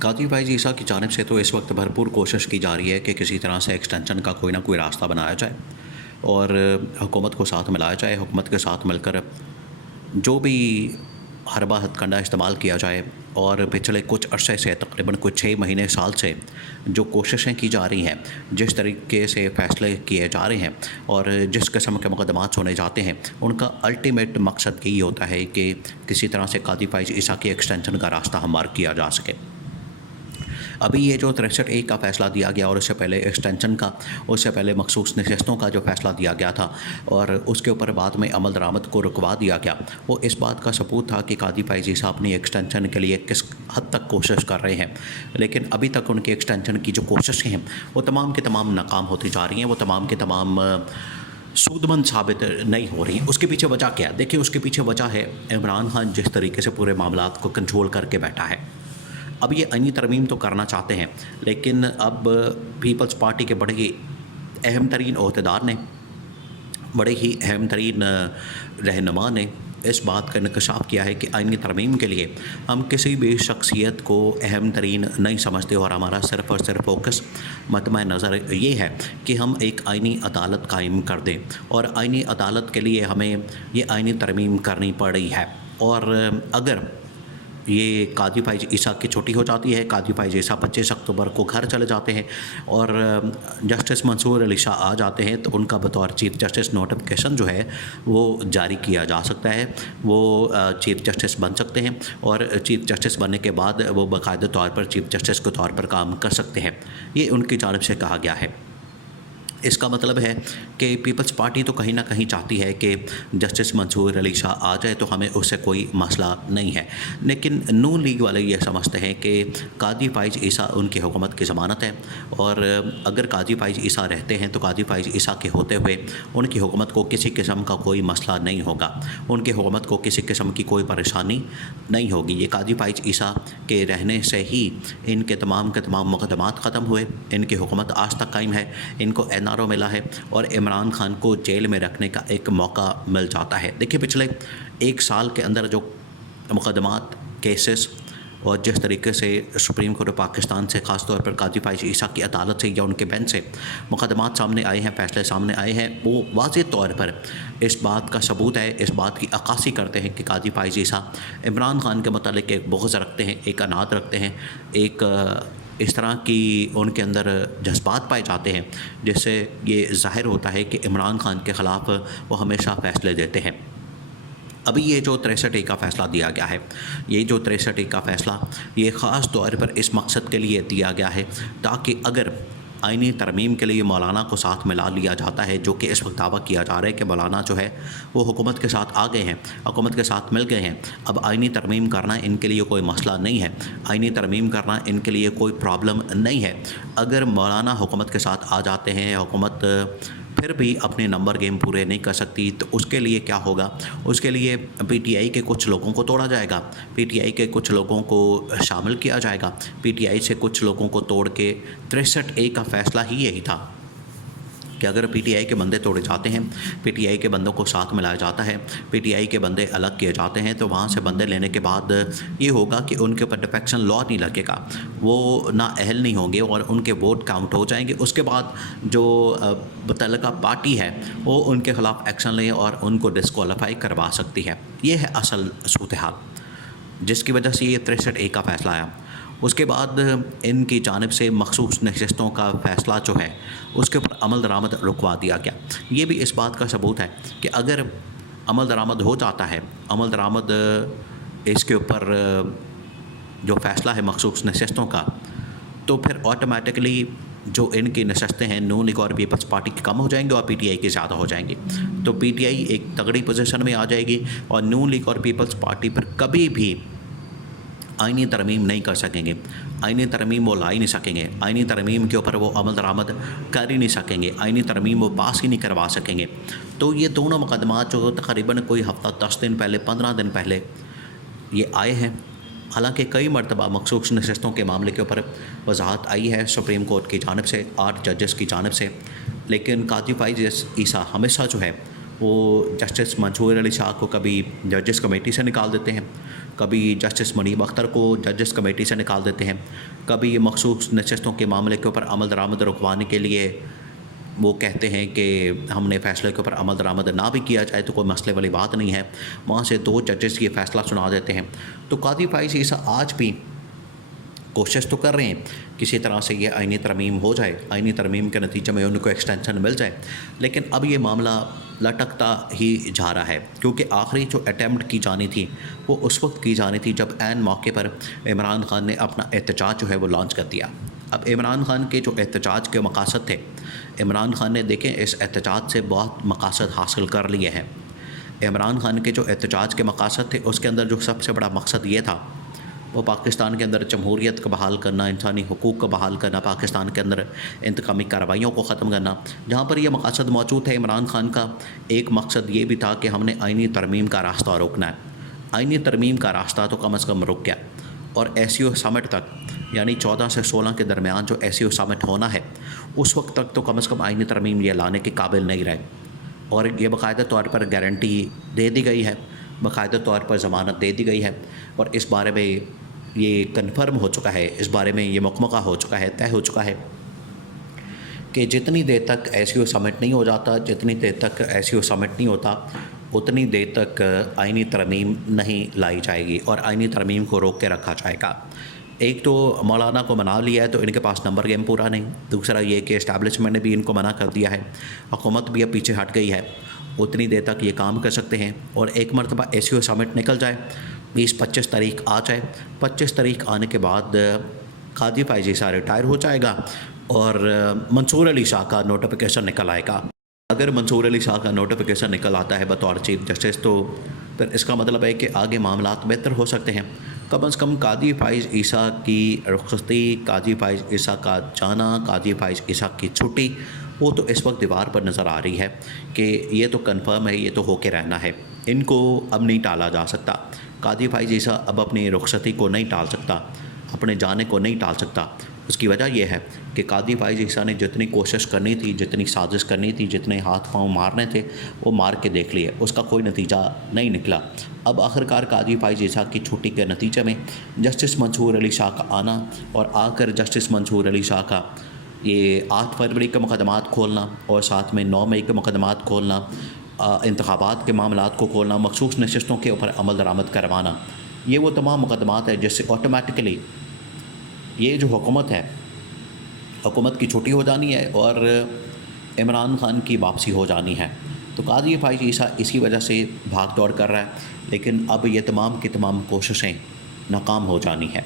قاضی فائز عیسیٰ کی جانب سے تو اس وقت بھرپور کوشش کی جا رہی ہے کہ کسی طرح سے ایکسٹینشن کا کوئی نہ کوئی راستہ بنایا جائے اور حکومت کو ساتھ ملایا جائے، حکومت کے ساتھ مل کر جو بھی حربہ ہتھ کنڈا استعمال کیا جائے، اور پچھلے کچھ عرصے سے تقریباً کچھ 6 مہینے سال سے جو کوششیں کی جا رہی ہیں، جس طریقے سے فیصلے کیے جا رہے ہیں اور جس قسم کے مقدمات سنے جاتے ہیں، ان کا الٹیمیٹ مقصد یہی ہوتا ہے کہ کسی طرح سے قاضی فائز عیسیٰ کی ایکسٹینشن کا راستہ ہموار کیا جا سکے۔ ابھی یہ جو 63A کا فیصلہ دیا گیا اور اس سے پہلے ایکسٹینشن کا، اس سے پہلے مخصوص نشستوں کا جو فیصلہ دیا گیا تھا اور اس کے اوپر بعد میں عمل درآمد کو رکوا دیا گیا، وہ اس بات کا ثبوت تھا کہ قاضی فائز عیسیٰ اپنی ایکسٹینشن کے لیے کس حد تک کوشش کر رہے ہیں، لیکن ابھی تک ان کی ایکسٹینشن کی جو کوششیں ہیں وہ تمام کے تمام ناکام ہوتی جا رہی ہیں، وہ تمام کے تمام سود مند ثابت نہیں ہو رہی ہیں۔ اس کے پیچھے وجہ کیا ہے؟ دیکھیں، اس کے پیچھے وجہ ہے عمران خان جس طریقے سے پورے معاملات کو کنٹرول کر کے بیٹھا ہے۔ اب یہ آئینی ترمیم تو کرنا چاہتے ہیں، لیکن اب پیپلز پارٹی کے بڑے ہی اہم ترین عہدیدار نے، بڑے ہی اہم ترین رہنما نے اس بات کا انکشاف کیا ہے کہ آئینی ترمیم کے لیے ہم کسی بھی شخصیت کو اہم ترین نہیں سمجھتے، اور ہمارا صرف اور صرف فوکس مطمع نظر یہ ہے کہ ہم ایک آئینی عدالت قائم کر دیں، اور آئینی عدالت کے لیے ہمیں یہ آئینی ترمیم کرنی پڑی ہے۔ اور اگر یہ قاضی فائز عیسیٰ کی چھٹی ہو جاتی ہے، قاضی فائز عیسیٰ 25 اکتوبر کو گھر چلے جاتے ہیں اور جسٹس منصور علی شاہ آ جاتے ہیں، تو ان کا بطور چیف جسٹس نوٹیفیکیشن جو ہے وہ جاری کیا جا سکتا ہے، وہ چیف جسٹس بن سکتے ہیں، اور چیف جسٹس بننے کے بعد وہ باقاعدہ طور پر چیف جسٹس کے طور پر کام کر سکتے ہیں، یہ ان کی جانب سے کہا گیا ہے۔ اس کا مطلب ہے کہ پیپلز پارٹی تو کہیں نہ کہیں چاہتی ہے کہ جسٹس منصور علی شاہ آ جائے تو ہمیں اس سے کوئی مسئلہ نہیں ہے، لیکن نون لیگ والے یہ سمجھتے ہیں کہ قاضی فائز عیسیٰ ان کی حکومت کی ضمانت ہے، اور اگر قاضی فائز عیسیٰ رہتے ہیں تو قاضی فائز عیسیٰ کے ہوتے ہوئے ان کی حکومت کو کسی قسم کا کوئی مسئلہ نہیں ہوگا، ان کی حکومت کو کسی قسم کی کوئی پریشانی نہیں ہوگی۔ یہ قاضی فائز عیسیٰ کے رہنے سے ہی ان کے تمام مقدمات ختم ہوئے، ان کی حکومت آج تک قائم ہے، ان کو ملا ہے، اور عمران خان کو جیل میں رکھنے کا ایک موقع مل جاتا ہے۔ دیکھیں، پچھلے 1 سال کے اندر جو مقدمات، کیسز، اور جس طریقے سے سپریم کورٹ پاکستان سے، خاص طور پر قاضی فائز عیسیٰ کی عدالت سے یا ان کے بینچ سے مقدمات سامنے آئے ہیں، فیصلے سامنے آئے ہیں، وہ واضح طور پر اس بات کا ثبوت ہے، اس بات کی عکاسی کرتے ہیں کہ قاضی فائز عیسیٰ عمران خان کے متعلق ایک بغض رکھتے ہیں، ایک عناد رکھتے ہیں، ایک اس طرح کی ان کے اندر جذبات پائے جاتے ہیں جس سے یہ ظاہر ہوتا ہے کہ عمران خان کے خلاف وہ ہمیشہ فیصلے دیتے ہیں۔ ابھی یہ جو 63A کا فیصلہ دیا گیا ہے، یہ جو 63A کا فیصلہ یہ خاص طور پر اس مقصد کے لیے دیا گیا ہے تاکہ اگر آئینی ترمیم کے لیے مولانا کو ساتھ ملا لیا جاتا ہے، جو کہ اس وقت دعویٰ کیا جا رہا ہے کہ مولانا جو ہے وہ حکومت کے ساتھ آ گئے ہیں، حکومت کے ساتھ مل گئے ہیں، اب آئینی ترمیم کرنا ان کے لیے کوئی مسئلہ نہیں ہے، آئینی ترمیم کرنا ان کے لیے کوئی پرابلم نہیں ہے۔ اگر مولانا حکومت کے ساتھ آ جاتے ہیں، حکومت پھر بھی اپنے نمبر گیم پورے نہیں کر سکتی، تو اس کے لیے کیا ہوگا؟ اس کے لیے پی ٹی آئی کے کچھ لوگوں کو توڑا جائے گا، پی ٹی آئی کے کچھ لوگوں کو شامل کیا جائے گا، پی ٹی آئی سے کچھ لوگوں کو توڑ کے 63A کا فیصلہ ہی یہی تھا کہ اگر پی ٹی آئی کے بندے توڑے جاتے ہیں، پی ٹی آئی کے بندوں کو ساتھ ملایا جاتا ہے، پی ٹی آئی کے بندے الگ کیے جاتے ہیں، تو وہاں سے بندے لینے کے بعد یہ ہوگا کہ ان کے اوپر ڈیفیکشن لا نہیں لگے گا، وہ نااہل نہیں ہوں گے اور ان کے ووٹ کاؤنٹ ہو جائیں گے۔ اس کے بعد جو متعلقہ پارٹی ہے وہ ان کے خلاف ایکشن لیں اور ان کو ڈسکوالیفائی کروا سکتی ہے۔ یہ ہے اصل صورتحال جس کی وجہ سے یہ 63A کا فیصلہ آیا۔ اس کے بعد ان کی جانب سے مخصوص نشستوں کا فیصلہ جو ہے اس کے اوپر عمل درآمد رکوا دیا گیا۔ یہ بھی اس بات کا ثبوت ہے کہ اگر عمل درآمد ہو جاتا ہے، عمل درآمد اس کے اوپر جو فیصلہ ہے مخصوص نشستوں کا، تو پھر آٹومیٹکلی جو ان کی نشستیں ہیں نون لیگ اور پیپلز پارٹی کی کم ہو جائیں گے اور پی ٹی آئی کی زیادہ ہو جائیں گی، تو پی ٹی آئی ایک تگڑی پوزیشن میں آ جائے گی اور نون لیگ اور پیپلز پارٹی پر کبھی بھی آئینی ترمیم نہیں کر سکیں گے، آئینی ترمیم وہ لا ہی نہیں سکیں گے، آئینی ترمیم کے اوپر وہ عمل درآمد کر ہی نہیں سکیں گے، آئینی ترمیم وہ پاس ہی نہیں کروا سکیں گے۔ تو یہ دونوں مقدمات جو تقریباً کوئی ہفتہ 10 دن پہلے، 15 دن پہلے یہ آئے ہیں، حالانکہ کئی مرتبہ مخصوص نشستوں کے معاملے کے اوپر وضاحت آئی ہے سپریم کورٹ کی جانب سے، 8 ججز کی جانب سے، لیکن قاضی فائز عیسیٰ ہمیشہ جو ہے وہ جسٹس منصور علی شاہ کو کبھی ججز کمیٹی سے نکال دیتے ہیں، کبھی جسٹس منیب اختر کو ججز کمیٹی سے نکال دیتے ہیں، کبھی مخصوص نشستوں کے معاملے کے اوپر عمل درآمد رکوانے کے لیے وہ کہتے ہیں کہ ہم نے فیصلے کے اوپر عمل درآمد نہ بھی کیا جائے تو کوئی مسئلے والی بات نہیں ہے، وہاں سے 2 ججز یہ فیصلہ سنا دیتے ہیں۔ تو قاضی فائز عیسیٰ آج بھی کوشش تو کر رہے ہیں کسی طرح سے یہ آئینی ترمیم ہو جائے، آئینی ترمیم کے نتیجے میں ان کو ایکسٹینشن مل جائے، لیکن اب یہ معاملہ لٹکتا ہی جا رہا ہے، کیونکہ آخری جو اٹیمپٹ کی جانی تھی وہ اس وقت کی جانی تھی جب عین موقع پر عمران خان نے اپنا احتجاج جو ہے وہ لانچ کر دیا۔ اب عمران خان کے جو احتجاج کے مقاصد تھے، عمران خان نے دیکھیں اس احتجاج سے بہت مقاصد حاصل کر لیے ہیں۔ عمران خان کے جو احتجاج کے مقاصد تھے اس کے اندر جو سب سے بڑا مقصد یہ تھا وہ پاکستان کے اندر جمہوریت کو بحال کرنا، انسانی حقوق کو بحال کرنا، پاکستان کے اندر انتقامی کارروائیوں کو ختم کرنا۔ جہاں پر یہ مقاصد موجود ہے عمران خان کا ایک مقصد یہ بھی تھا کہ ہم نے آئینی ترمیم کا راستہ روکنا ہے۔ آئینی ترمیم کا راستہ تو کم از کم رک گیا، اور SCO سمٹ تک یعنی 14 سے 16 کے درمیان جو SCO سمٹ ہونا ہے اس وقت تک تو کم از کم آئینی ترمیم یہ لانے کے قابل نہیں رہے، اور یہ باقاعدہ طور پر گارنٹی دے دی گئی ہے، باقاعدہ طور پر ضمانت دے دی گئی ہے، اور اس بارے میں یہ کنفرم ہو چکا ہے، اس بارے میں یہ مکمکہ ہو چکا ہے، طے ہو چکا ہے کہ جتنی دیر تک SCO سمٹ نہیں ہو جاتا، جتنی دیر تک SCO سمٹ نہیں ہوتا، اتنی دیر تک آئینی ترمیم نہیں لائی جائے گی اور آئینی ترمیم کو روک کے رکھا جائے گا۔ ایک تو مولانا کو منا لیا ہے تو ان کے پاس نمبر گیم پورا نہیں، دوسرا یہ کہ اسٹیبلشمنٹ نے بھی ان کو منع کر دیا ہے، حکومت بھی اب پیچھے ہٹ گئی ہے، اتنی دیر تک یہ کام کر سکتے ہیں، اور ایک مرتبہ SCO سمٹ نکل جائے، 20-25 تاریخ آ جائے، 25 تاریخ آنے کے بعد قاضی فائز عیسیٰ ریٹائر ہو جائے گا اور منصور علی شاہ کا نوٹیفیکیشن نکل آئے گا۔ اگر منصور علی شاہ کا نوٹیفیکیشن نکل آتا ہے بطور چیف جسٹس تو پھر اس کا مطلب ہے کہ آگے معاملات بہتر ہو سکتے ہیں۔ کم از کم قاضی فائز عیسیٰ کی رخصتی، قاضی فائز عیسیٰ کا جانا، قاضی فائز عیسیٰ کی چھٹی، وہ تو اس وقت دیوار پر نظر آ رہی ہے کہ یہ تو کنفرم ہے، یہ تو ہو کے رہنا ہے، ان کو اب نہیں ٹالا جا سکتا۔ قاضی فائز عیسیٰ اب اپنی رخصتی کو نہیں ٹال سکتا، اپنے جانے کو نہیں ٹال سکتا۔ اس کی وجہ یہ ہے کہ قاضی فائز عیسیٰ نے جتنی کوشش کرنی تھی، جتنی سازش کرنی تھی، جتنے ہاتھ پاؤں مارنے تھے وہ مار کے دیکھ لیے، اس کا کوئی نتیجہ نہیں نکلا۔ اب آخرکار قاضی فائز عیسیٰ کی چھٹی کے نتیجے میں جسٹس منصور علی شاہ کا آنا، اور آ کر جسٹس منصور علی شاہ کا یہ 8 فروری کے مقدمات کھولنا اور ساتھ میں 9 مئی کے مقدمات کھولنا، انتخابات کے معاملات کو کھولنا، مخصوص نشستوں کے اوپر عمل درآمد کروانا، یہ وہ تمام مقدمات ہیں جس سے آٹومیٹکلی یہ جو حکومت ہے، حکومت کی چھٹی ہو جانی ہے اور عمران خان کی واپسی ہو جانی ہے۔ تو قاضی فائز عیسیٰ اسی وجہ سے بھاگ دوڑ کر رہا ہے، لیکن اب یہ تمام کی تمام کوششیں ناکام ہو جانی ہے۔